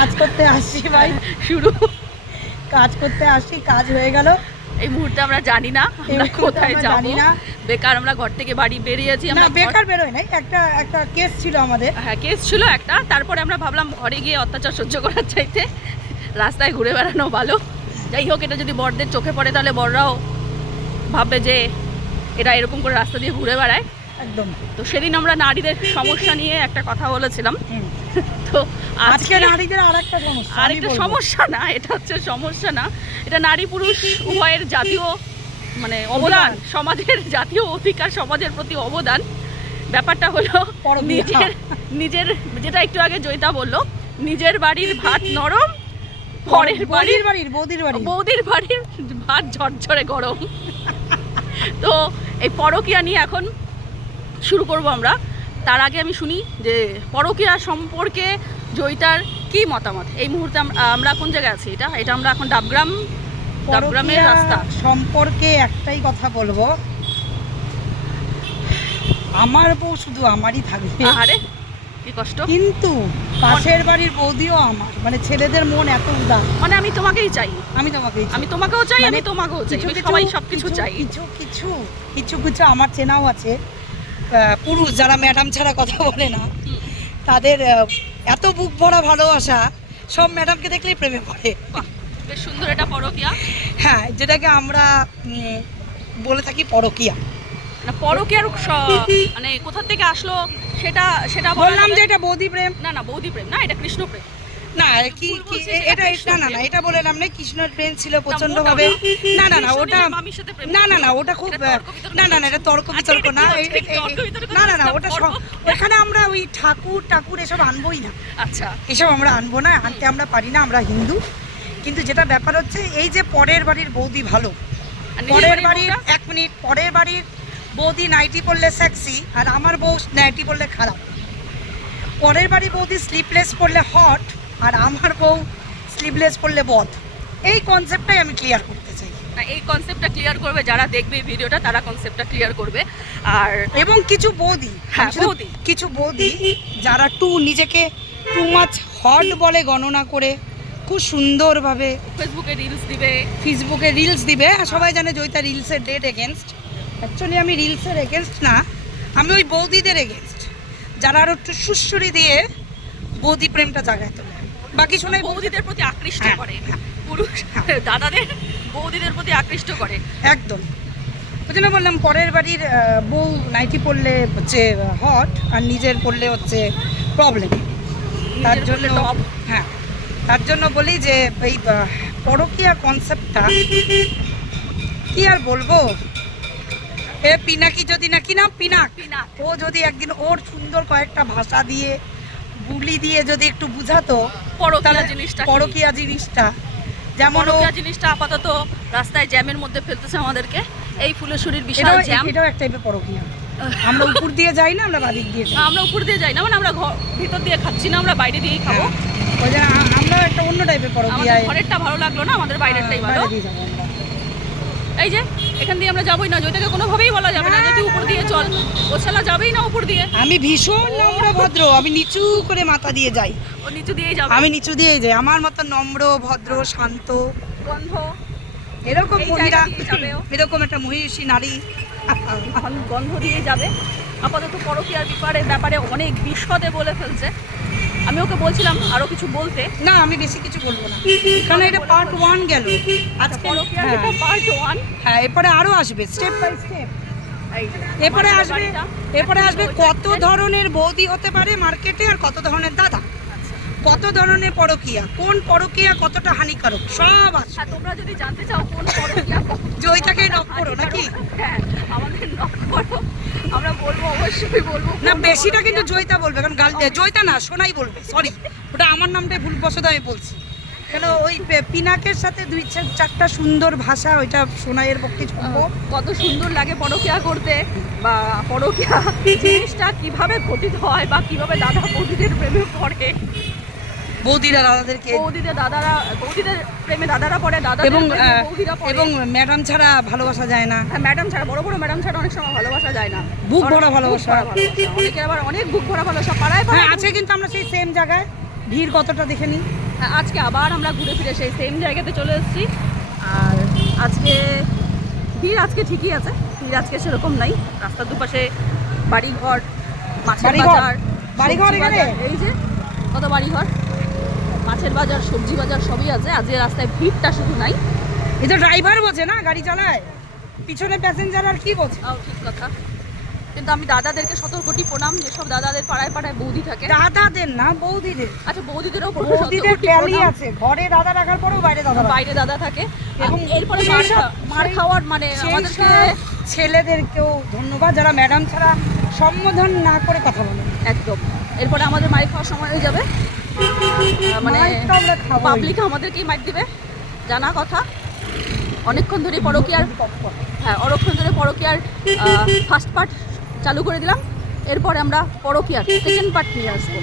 কাজ করতে আসছি ভাই, শুরু কাজ করতে আসছি, কাজ হয়ে গেল। এই মুহূর্তে আমরা জানি না আমরা কোথায় যাব, বেকার আমরা ঘর থেকে বাড়ি বেরিয়েছি। আমরা বেকার বেরোই নাই, একটা কেস ছিল আমাদের। হ্যাঁ, কেস ছিল একটা। তারপরে আমরা ভাবলাম ঘরে গিয়ে অত্যাচার সহ্য করার চাইতে রাস্তায় ঘুরে বেড়ানো ভালো। যাই হোক, এটা যদি বড়দের চোখে পড়ে তাহলে বড়রাও ভাববে যে এরা এরকম করে রাস্তা দিয়ে ঘুরে বেড়ায়। একদম। তো সেদিন আমরা নারীদের সমস্যা নিয়ে একটা কথা বলেছিলাম। তো আজকে নারীদের আরেকটা সমস্যা না, এটা হচ্ছে সমস্যা না, এটা নারী পুরুষ উভয়ের জাতীয় মানে অবদান, সমাজের জাতীয় অধিকার, সমাজের প্রতি অবদান। ব্যাপারটা হলো নিজের যেটা একটু আগে জয়িতা বলল, নিজের বাড়ির ভাত নরম, পরের বৌদির বাড়ির ভাত ঝরঝরে গরম। তো এই পরকীয়া নিয়ে এখন শুরু করব আমরা। তার আগে আমি শুনি যে পরকীয়া সম্পর্কে জয়িতার কি মতামত। এই মুহূর্তে আমরা কোন জায়গায় আছি? এটা আমরা এখন ডাবগ্রামের রাস্তা। সম্পর্কে একটাই কথা বলবো, আমার বউ শুধু আমারই থাকবে। আরে কি কষ্ট! কিন্তু পাশের বাড়ির বৌদিও আমার, মানে ছেলেদের মন এত উদার। মানে আমি তোমাকেই চাই, আমি তোমাকেও চাই, আমি তোমাকেও চাই, সবাই সবকিছু চাই। কিছু আমার চেনাও আছে পুরুষ যারা ম্যাডাম ছাড়া কথা বলে না, তাদের এত বুক ভরা ভালোবাসা, সব ম্যাডামকে দেখলেই প্রেমে পড়ে। বেশ সুন্দর এটা পরকীয়া। হ্যাঁ, যেটাকে আমরা বলে থাকি পরকীয়া। না, পরকীয়ার মানে কোথা থেকে আসলো সেটা বললাম যে এটা বৌদি প্রেম। না বৌদি প্রেম না, এটা কৃষ্ণ প্রেম। না এটা এটা বললাম না, কৃষ্ণের প্রেম ছিল প্রচন্ড ভাবে। না ওটা খুব এটা তর্ক বিতর্ক না। ওটা এখানে আমরা ওই ঠাকুর এসব আনবোই না। আচ্ছা, এসব আমরা আনবো না, আনতে আমরা পারি না, আমরা হিন্দু। কিন্তু যেটা ব্যাপার হচ্ছে, এই যে পরের বাড়ির বৌদি ভালো, পরের বাড়ির পরের বাড়ির বৌদি নাইটি পরলে সেক্সি, আর আমার বউ নাইটি পরলে খারাপ। পরের বাড়ি বৌদি স্লিপলেস পরলে হট, আর আমার বউ স্লিভলেস পরলে বদ। এই কনসেপ্টটাই আমি ক্লিয়ার করতে চাই। না, এই কনসেপ্টটা ক্লিয়ার করবে যারা দেখবে ভিডিওটা, তারা কনসেপ্টটা ক্লিয়ার করবে। আর এবং কিছু বৌদি, কিছু বৌদি যারা নিজেকে টু মাচ হট বলে গণনা করে খুব সুন্দরভাবে ফেসবুকে রিলস দিবে। সবাই জানে জয়িতা রিলসের ডেড এগেনস্ট। অ্যাকচুয়ালি আমি রিলসের এগেনস্ট না, আমি ওই বৌদিদের এগেনস্ট যারা আরও একটু সুশ্রী দিয়ে বৌদি প্রেমটা জাগায় তোলে। বাকি শোনাই বৌদিদের প্রতি আকৃষ্ট করে, পুরুষ দাদাদের বৌদিদের প্রতি আকৃষ্ট করে। একদম। ওই জন্য বললাম পরের বাড়ির বউ নাইটি পরলে হচ্ছে হট, আর নিজের পরলে হচ্ছে প্রবলেম। তার জন্য বলি যে এই পরকীয়া কনসেপ্টটা কি আর বলবো। পিনাকি যদি পিনাক ও যদি একদিন ওর সুন্দর কয়েকটা ভাষা দিয়ে বুলি দিয়ে যদি একটু বুঝাতো পরকীয়া জিনিসটা, যেমন জিনিসটা আপাতত রাস্তায় জ্যামের মধ্যে ফেলতেছে আমাদেরকে। এই ফুলেশ্বরীর বিশাল জ্যাম, এটাও এক টাইপের পরকীয়া। আমরা উপর দিয়ে যাই না, আমরা বাদিক দিয়ে যাই। আমরা উপর দিয়ে যাই না, মানে আমরা ভিতর দিয়ে খাচ্ছি না, আমরা বাইরে দিয়েই খাবো। ওই জন্য আমরা একটা অন্য টাইপের পরকীয়া। ঘরেরটা ভালো লাগলো না, আমাদের বাইরেরটাই ভালো। এই যে এখান দিয়ে আমরা যাবোই না, জয়িতাকে কোনোভাবেই বলা যাবে না যে তুই উপর দিয়ে চল, ও শালা যাবেই না উপর দিয়ে। আমি ভীষণ নম্র ভদ্র, আমি নিচু করে মাথা দিয়ে যাই। ও নিচু দিয়েই যাবে, আমি নিচু দিয়েই যাই। আমার মতো নম্র ভদ্র শান্ত গন্ধ এরকম মহিলা, এরকম একটা মহিষী নারী গন্ধ দিয়ে যাবে। আপাতত পরকীয়ার ব্যাপারে অনেক বিশদে বলে ফেলছে। আমি ওকে বলছিলাম আরো কিছু বলতে। না, আমি বেশি কিছু বলবো না, কারণ এটা পার্ট 1 গেল। আজকে পরকীয়ার এটা পার্ট 1। হ্যাঁ, এরপরে আরো আসবে স্টেপ বাই স্টেপ। এরপরে আসবে কত ধরনের বৌদি হতে পারে মার্কেটে, আর কত ধরনের দাদা, কত ধরনের পরকীয়া, কোন পরকীয়া কতটা হানিকারক, সব আছে। তোমরা যদি জানতে চাও কোন পরকীয়া, জয়িতাকে নক করো নাকি? হ্যাঁ, আমাদের নক করো, আমরা বলবো, অবশ্যই বলবো। না, বেশিটা কিন্তু জয়িতা বলবে, কারণ জয়িতা না, সোনাই বলবে। সরি, ওটা আমার নামটাই ভুলবশত আমি বলছি। কেন ওই পিনাকের সাথে 2-4টা সুন্দর ভাষা, ওইটা সোনাইয়ের পক্ষে সম্ভব। কত সুন্দর লাগে পরকীয়া করতে, বা পরকীয়া জিনিসটা কিভাবে ঘটিত হয়, বা কিভাবে দাদা বৌদিদের প্রেমে পড়ে, বৌদিদের প্রেমে দাদারা পড়ে, এবং ম্যাডাম ছাড়া ভালোবাসা যায় না। হ্যাঁ, ম্যাডাম ছাড়া, বড় বড় ম্যাডাম ছাড়া অনেক সময় ভালোবাসা যায় না। বুক ভরা ভালোবাসা, অনেকে আবার অনেক বুক ভরা ভালোবাসা পাড়ায় আছে। কিন্তু আমরা সেই সেম জায়গায় ভিড় কতটা দেখে নিই। হ্যাঁ, আজকে আবার আমরা ঘুরে ফিরে সেই সেম জায়গাতে চলে এসেছি। আর আজকে ভিড় আজকে ঠিকই আছে, ভিড় আজকে সেরকম নাই। রাস্তার দুপাশে বাড়িঘর, মাছের বাড়িঘর? বাজার, বাড়িঘর সবজি এখানে? বাজার, এই যে কত বাড়িঘর, মাছের বাজার, সবজি বাজার সবই আছে। আজকে রাস্তায় ভিড়টা শুধু নাই। এই তো ড্রাইভার বোঝে না, গাড়ি চালায়, পিছনে প্যাসেঞ্জার আর কি বোঝে? তাও ঠিক কথা, কিন্তু আমি দাদাদেরকে শতকোটি প্রণাম, যেসব দাদাদের পাড়ায় পাড়ায় বৌদি থাকে। দাদাদের না, বৌদিদের। আচ্ছা, বৌদিদেরও বৌদিদের শতকোটি ট্যালি প্রণাম। আছে, ঘরে দাদা রাখার পরেও বাইরে দাদা রাখে। বাইরে দাদা থাকে এবং এবং এরপরে মার সেই- খাওয়ার মানে সেই আমাদেরকে সব ছেলেদেরকেও ধন্যবাদ যারা ম্যাডাম ছাড়া সম্বোধন না করে কথা বলে। একদম। এরপরে আমাদের মাইক খাওয়ার সময় হয়ে যাবে, মানে মাইক তো আমরা খাবোই। পাবলিক আমাদেরকেই মাইক দিবে, জানা কথা। অনেকক্ষণ ধরে পরকীয়ার, হ্যাঁ অনেকক্ষণ ধরে পরকীয়ার ফার্স্ট পার্ট চালু করে দিলাম। এরপরে আমরা পরকীয়ার সেকেন্ড পার্ট নিয়ে আসবো।